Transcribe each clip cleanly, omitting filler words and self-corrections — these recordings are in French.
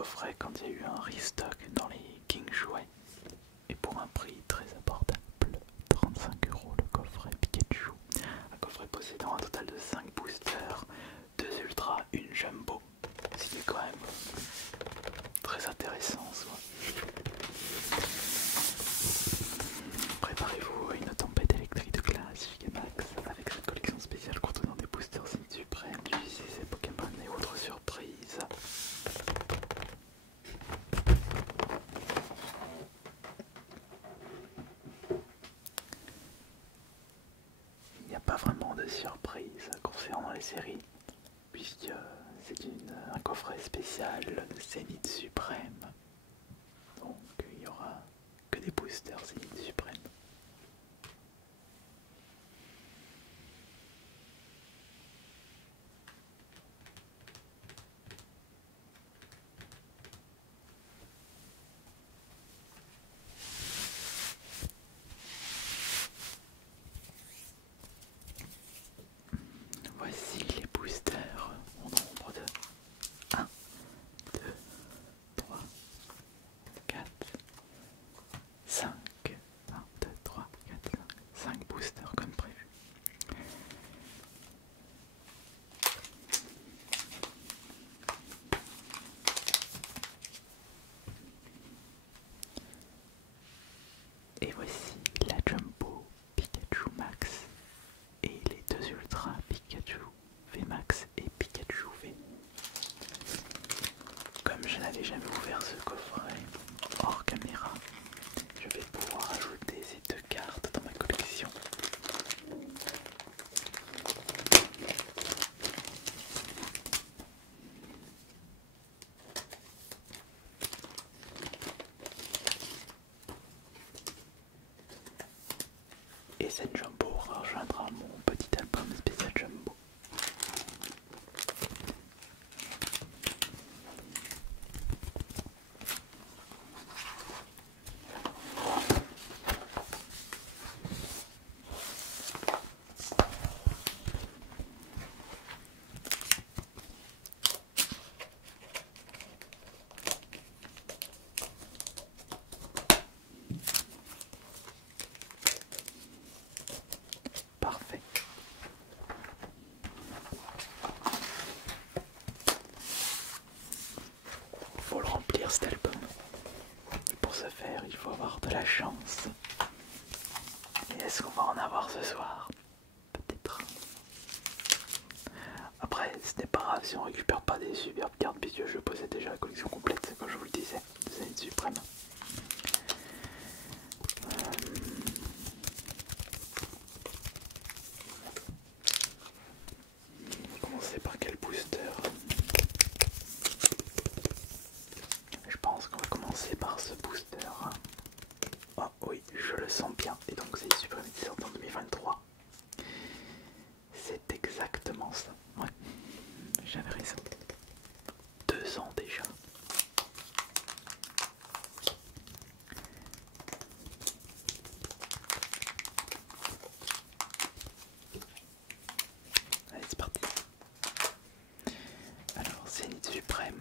coffret quand il y a eu un restock dans les King Jouets. Et pour un prix très abordable, 35 € le coffret Pikachu. Un coffret possédant un total de 5 boosters, 2 ultras, une jumbo. C'est quand même très intéressant en soi. Préparez-vous à une tempête électrique de classe Gigamax avec cette collection spéciale contenant des boosters Zenith Suprême, du CC Pokémon et autres surprises. Il n'y a pas vraiment de surprise concernant les séries, puisque c'est un coffret spécial Zenith Suprême. Donc il n'y aura que des boosters Zenith Suprême. Voici les boosters au nombre de 1, 2, 3, 4, 5. 1, 2, 3, 4, 5 boosters comme prévu. Et voici la Jumbo Pikachu Max et les 2 Ultra Pikachu VMAX et Pikachu V. Comme je n'avais jamais ouvert ce coffret hors caméra, je vais pouvoir ajouter ces 2 cartes dans ma collection. Et cette Jumbo rejoindra mon petit album spécial Jumbo. Parfait. Faut le remplir cet album. Et pour ce faire, il faut avoir de la chance. Et est-ce qu'on va en avoir ce soir? Peut-être. Après, ce n'est pas grave si on récupère pas des superbes cartes, puisque je possède déjà la collection complète, comme je vous le disais, de Zenith Suprême. On va commencer par quel booster? Je pense qu'on va commencer par ce booster. Oh oui, je le sens bien. Et donc Zenith Suprême est sorti en 2023. C'est exactement ça. Ouais, j'avais raison. 2 ans déjà. Allez, c'est parti. Alors, Zenith Suprême.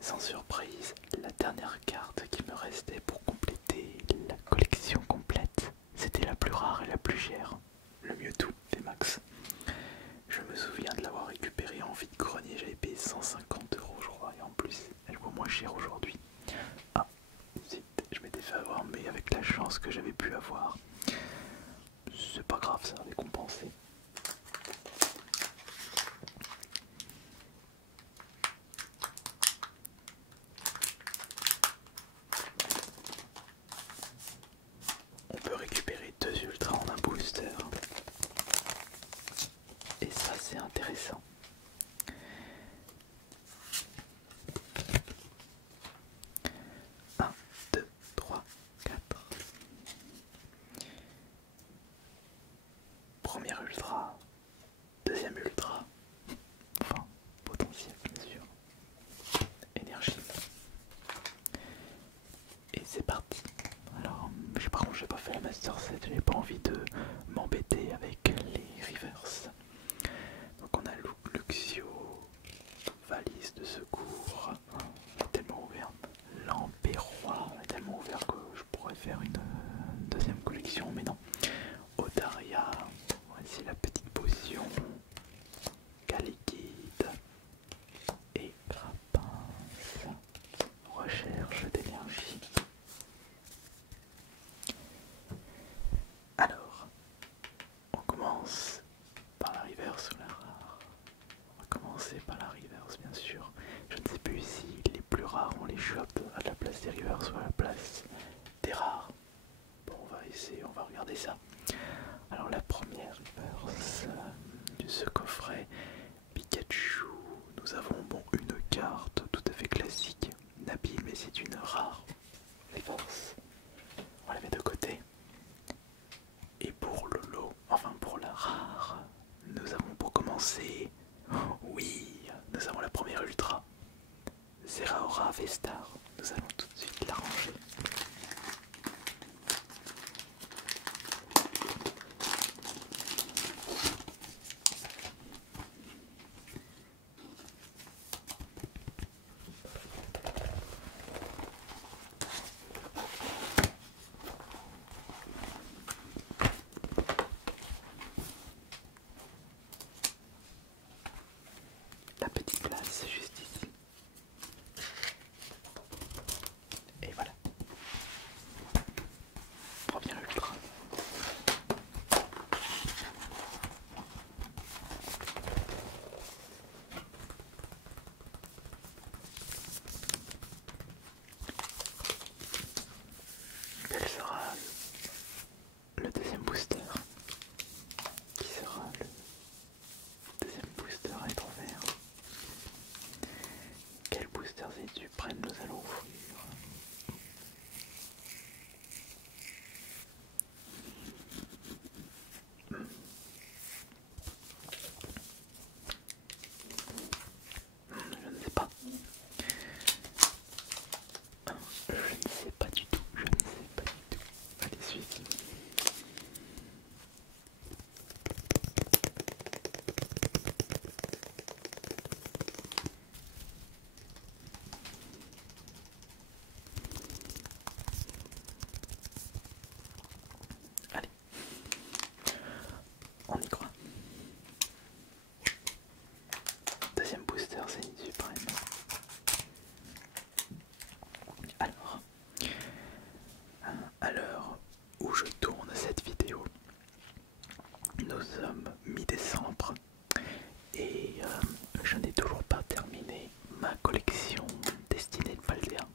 Sans surprise, la dernière carte qui me restait pour compléter la collection complète, c'était la plus rare et la plus chère. Le Mewtwo VMAX. Je me souviens de l'avoir récupéré en vide-grenier, j'avais payé 150 € je crois, et en plus elle vaut moins cher aujourd'hui. Ah, je m'étais fait avoir, mais avec la chance que j'avais pu avoir, c'est pas grave, ça avait compensé. On peut récupérer 2 ultras en un booster. Et ça c'est intéressant. Un, 2, 3, 4. Premier ultra, deuxième ultra, enfin potentiel bien sûr. Énergie. Et c'est parti. Alors, par contre, j'ai pas fait la Master Set, j'ai pas envie de m'embêter avec les reverse. Donc on a Luxio, valise de secours, couleurs soit à la place des rares. Bon, on va essayer, on va regarder ça. Alors la première reverse de ce coffret Pikachu, nous avons bon une carte tout à fait classique, Nabil, mais c'est une rare reverse. On la met de côté. Et pour le lot, enfin pour la rare, nous avons pour commencer, oui, nous avons la première ultra, Zeraora Vestar. Nous allons tout de suite la ranger. La petite place juste ici. Et voilà. Première ultra. Quel sera le deuxième booster? Qui sera le deuxième booster à être ouvert? Quel booster c'est suprême nous allons ouvrir? Je ne sais pas. Je ne sais pas du tout. Je ne sais pas du tout. Allez, celui-ci. Allez. On y croit. Deuxième booster, c'est une suprême. Alors, à l'heure où je tourne cette vidéo, nous sommes mi-décembre et je n'ai toujours pas terminé ma collection destinée de Paldea.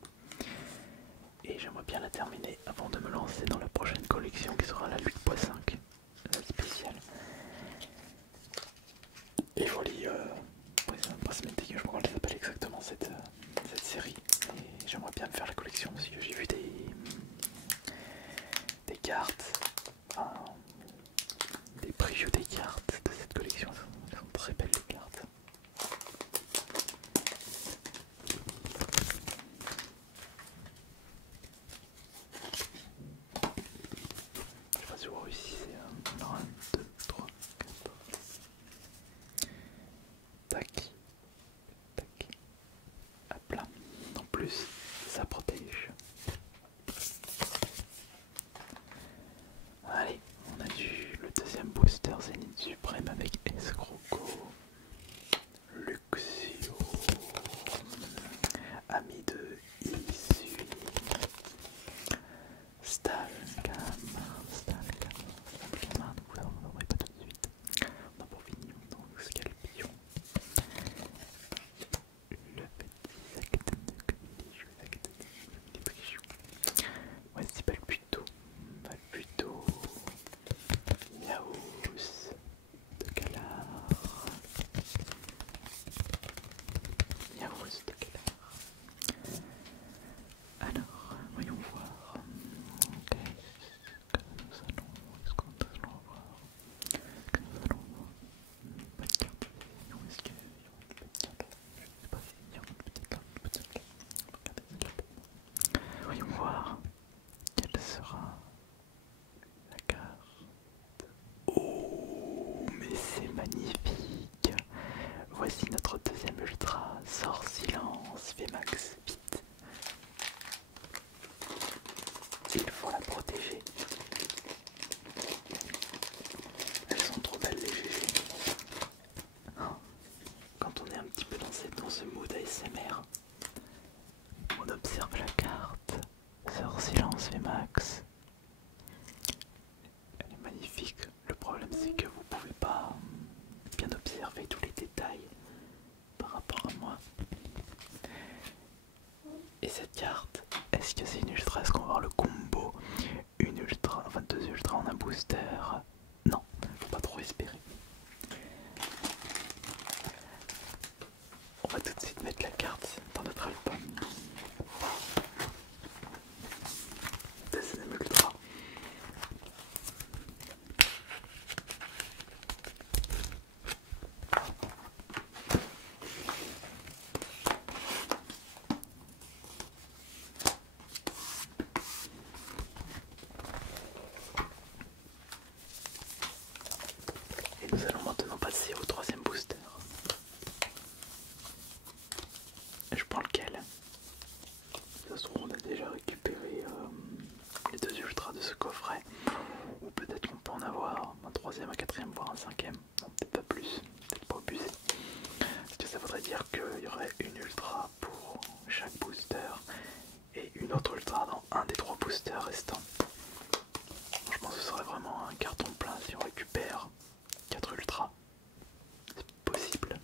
Et j'aimerais bien la terminer avant de me lancer dans la prochaine collection qui sera la 8.5, la spéciale. Et Folie, Prismatic, je sais pas comment elle s'appelle exactement cette série. Et j'aimerais bien me faire la collection parce que j'ai vu des cartes, enfin, des previews des cartes de cette collection. Elles sont très belles les cartes. Je sais pas si vous réussissez. Alors 1, 2, 3, 4. Tac. Tac. Hop là. En plus, ça protège. Allez, on a le deuxième booster Zénith Suprême avec Escroco, Luxio, ami de Issu, Stalkam, vous n'en aurez pas tout de suite. On a pour finir donc Scalpion, le petit sac de Prichou. Ouais, c'est pas le plutôt. Miaous de Galar. Miaous de Galar. Alors, voyons voir. Est-ce qu'on peut voir? Que nous allons voir. Pas de carte. Est-ce qu'il y a une petite carte? Je ne sais pas s'il y a une petite carte. Peut-être. Regardez ça pour moi. Voyons voir. Quelle sera la carte? Oh, mais c'est magnifique! Voici notre deuxième ultra. Sors silence, Vmax, vite! Il faut la protéger. Elles sont trop belles les GG. Quand on est un petit peu dans ce mood ASMR, on observe la carte. Sors Est-ce que c'est une ultra? Est-ce qu'on va avoir le combo? Une ultra, enfin deux ultras en un booster? Non, faut pas trop espérer. On va tout de suite mettre la carte dans notre album. Deuxième ultra. Et nous allons maintenant passer au troisième booster. Je prends lequel? De toute façon, on a déjà récupéré les deux ultras de ce coffret. Ou peut-être qu'on peut en avoir un troisième, un quatrième, voire un cinquième. Non, peut-être pas plus, peut-être pas abuser. Parce que ça voudrait dire qu'il y aurait une ultra pour chaque booster et une autre ultra dans un des trois boosters restants. Je pense que ce serait vraiment un carton plein si on récupère 4 ultras. C'est possible.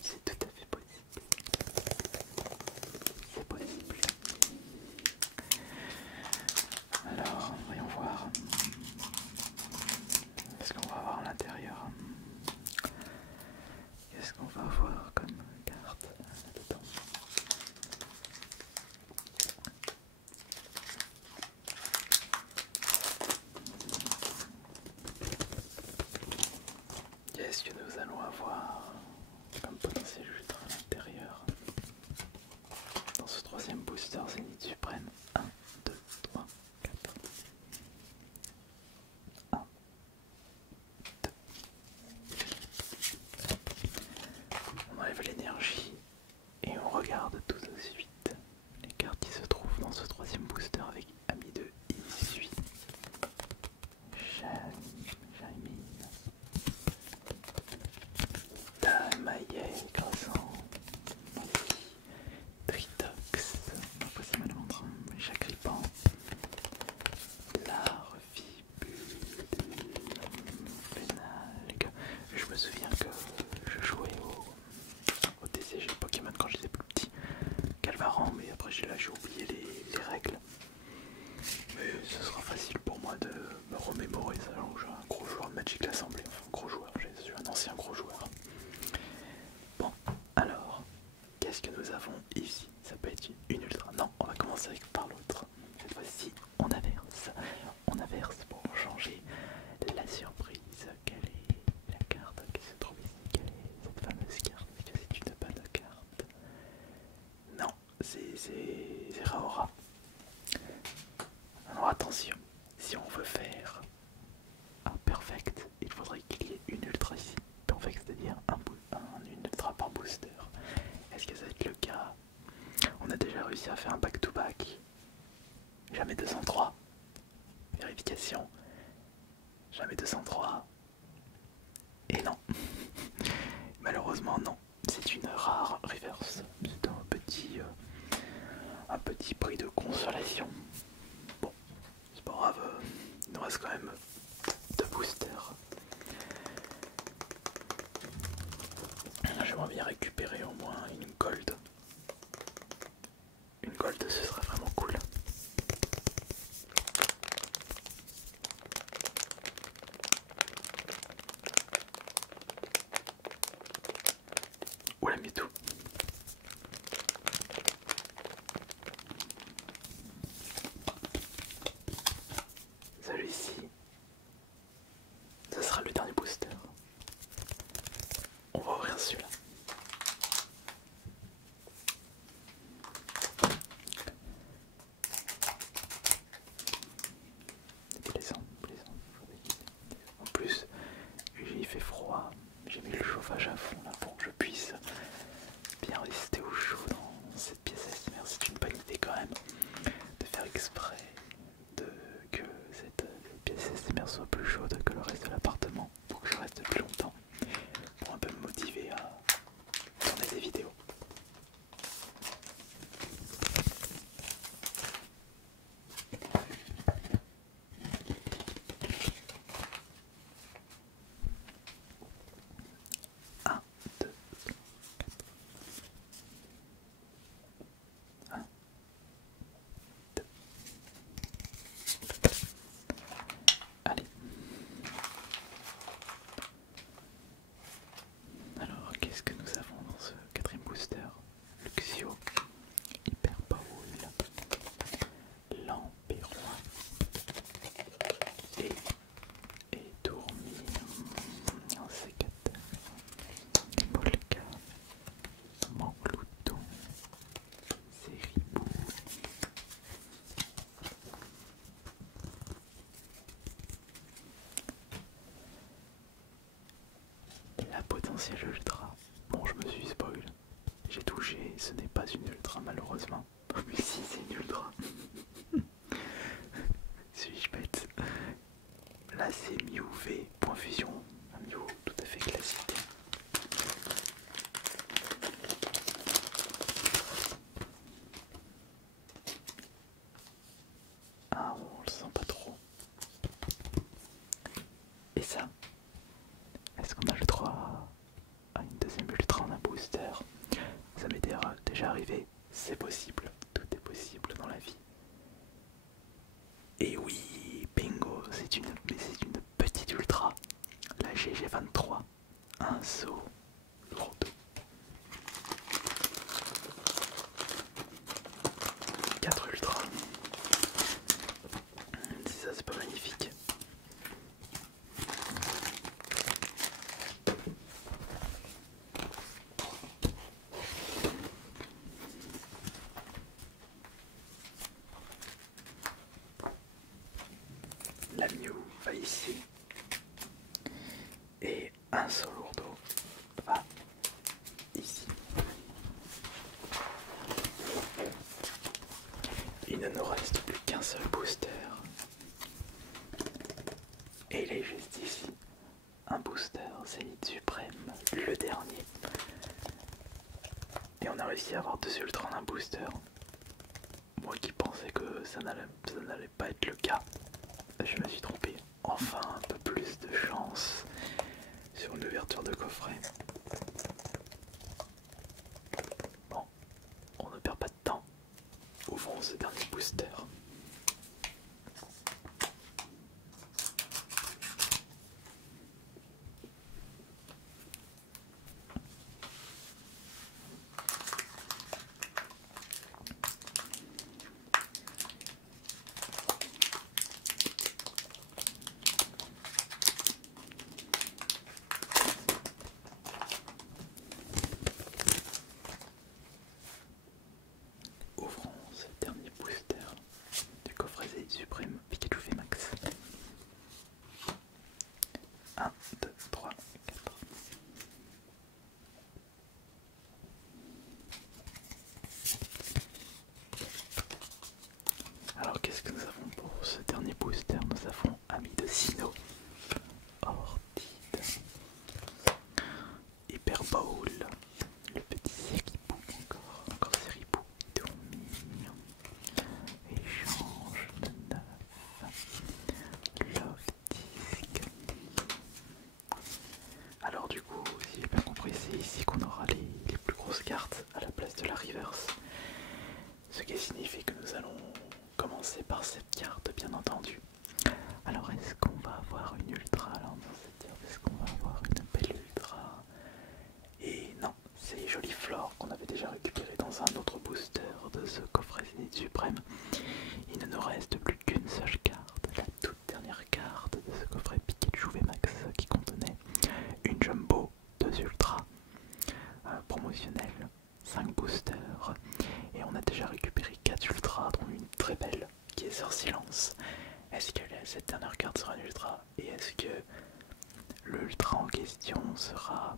C'est tout à fait possible. C'est possible. Alors, voyons voir. Qu'est-ce qu'on va avoir à l'intérieur? Qu'est-ce qu'on va avoir comme carte là-dedans? Qu'est-ce que nous allons avoir comme potentiel ultra à l'intérieur? Dans ce troisième booster Zénith Suprême. 1, 2, 3, 4. 1, 2. On enlève l'énergie et on regarde tout de suite les cartes qui se trouvent dans ce troisième booster avec Ami de Issui. Jaimine, Tamaye, Croissant, Tritox, Impossible Malandrin, Chacripan, Larvibule, Phénalgue. Je me souviens que je jouais au TCG Pokémon quand j'étais plus petit, Calvaran, mais après j'ai oublié les règles. Mais ce sera facile pour moi de me remémorer ça. Je suis un gros joueur de Magic l'Assemblée, enfin gros joueur, je suis un ancien gros joueur. Bon, alors, qu'est-ce que nous avons ici? Ça peut être une ultra. Non, on va commencer par l'autre. Cette fois-ci, on inverse. On inverse pour changer la surprise. Quelle est la carte qui se trouve ici? Quelle est cette fameuse carte? Est-ce que c'est une bonne carte? Non, c'est Raora. Alors attention, si on veut faire un perfect, il faudrait qu'il y ait une ultra ici. Perfect, c'est-à-dire une ultra par booster. Est-ce que ça va être le cas? On a déjà réussi à faire un back-to-back. Jamais 203. Vérification. Jamais 203. Et non. Malheureusement non. C'est une rare reverse. C'est un petit prix de consolation. Bon, c'est pas grave. Il nous reste quand même 2 boosters. J'aimerais bien récupérer au moins une gold. Une gold, ce serait vraiment cool. Ou la Mewtwo. Celui-ci, ce sera le dernier booster. On va ouvrir celui-là. Plaisant. En plus, il fait froid. J'ai mis le chauffage à fond là pour que je puisse bien rester au chaud dans cette pièce ASMR. C'est une bonne idée quand même de faire exprès que cette pièce ASMR soit plus chaude que le reste de l'appartement pour que je reste plus longtemps, pour un peu me motiver à tourner des vidéos. potentiel ultra. Bon, je me suis spoil. J'ai touché, ce n'est pas une ultra malheureusement. Mais si, c'est une ultra. Suis-je bête? Là, c'est Mew V, point fusion. Un Mew tout à fait classique. Ah, on le sent pas trop. Et ça, est-ce qu'on a le droit à une deuxième ultra en un booster? Ça m'est déjà arrivé, c'est possible, tout est possible dans la vie. Et oui, bingo, c'est une petite ultra, la GG23, un saut lourd. 4 ultras. Si ça c'est pas magnifique. La Mew va ici. Et un seul lourdeau va ici. Il ne nous reste plus qu'un seul booster. Et il est juste ici. Un booster Zénith Suprême, le dernier. Et on a réussi à avoir 2 ultras en un booster. Moi qui pensais que ça n'allait pas être le cas, je me suis trompé. Enfin un peu plus de chance sur l'ouverture de coffret. Bon, on ne perd pas de temps. Ouvrons ce dernier booster. Ouvrons ce dernier booster du coffret Zénith Suprême Pikachu VMAX. 1, 2, 3, 4. Alors qu'est-ce que nous avons pour ce dernier booster? Nous avons Ami de Sinnoh, Ortide, Hyper Bowl, le petit Seripou, encore Seripou, trop mignon, échange de 9, Love Disc. Alors du coup, si j'ai bien compris, c'est ici qu'on aura les plus grosses cartes à la place de la reverse. Ce qui signifie que nous allons commencer par cette carte, bien entendu. Alors est-ce qu'on va avoir une ultra? Alors dans cette carte, est-ce qu'on va avoir une belle ultra? Et non, c'est Joliflore qu'on avait déjà récupéré dans un autre booster de ce coffret Zénith Suprême. Il ne nous reste plus qu'une seule carte, la toute dernière carte de ce coffret Pikachu VMAX qui contenait une Jumbo, 2 ultras promotionnels, 5 boosters, et on a déjà récupéré 4 ultras, dont une très belle qui est Sœur Silence. Est-ce que cette dernière carte sera une ultra? Et est-ce que l'ultra en question sera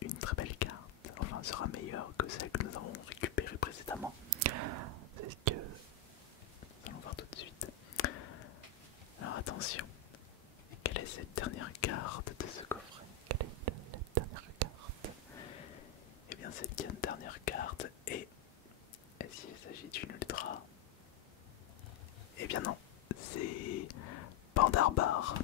une très belle carte? Enfin, sera meilleure que celle que nous avons récupérée précédemment? C'est ce que nous allons voir tout de suite. Alors attention, quelle est cette dernière carte de ce coffret? Quelle est la dernière carte? Eh bien cette dernière carte est... Est-ce qu'il s'agit d'une ultra? Eh bien non, c'est Pandarbar.